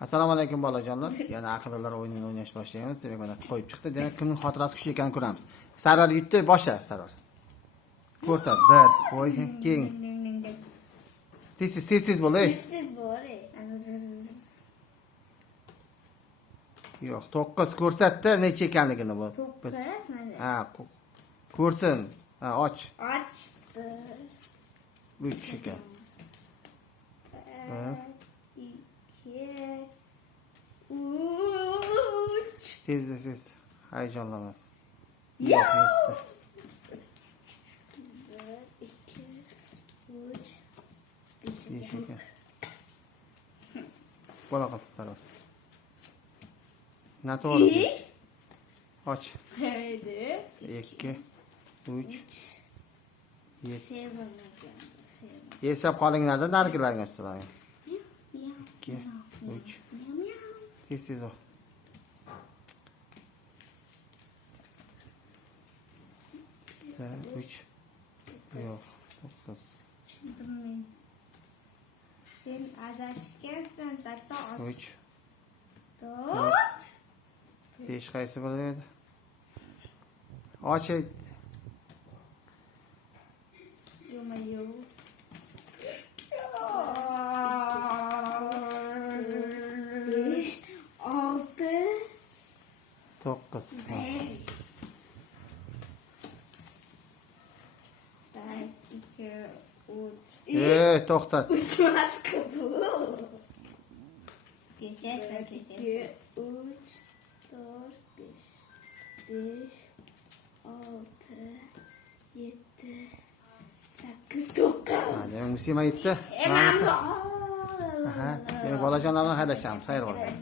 Assalomu alaykum bolajonlar. Yana aqllilar o'yinini o'ynash boshlaymiz. Demak, mana qo'yib chiqdi. Demak, kimning xotirasi kuchli ekanini ko'ramiz. Sarvar yutdi, boshla Sarvar. Ko'rta 1, voy, keng. Tez bo'l, ey. Tez bo'l, ey. Yo'q, 9 ko'rsatdi, necha ekanligini bu. 9 mana. Ha, ko'rsin. Ha, och. Och. 3 ekan. 1 2 3 Tez. Hayajonlanmas. Yo'q, 1 2 3 5 ekan. Bola qoldi Sarvar. Noto'g'ri. Och. 2 3 7. Yesab qolinglarda nargilarga ochsalar. 2 3 tez bo'l. 3 yo'q 9. Sen adashgansan, takta 3 4 5 qaysi bo'ladi? Och ayt. Yo'mayo. 9. To'xtat. 3 maska bu. Kecha 2 3 4 5 6 7 8 9. Ha, demak, musima yetdi. Aha, demak, bolajonlarni haydashamiz. Xayr bo'lsin.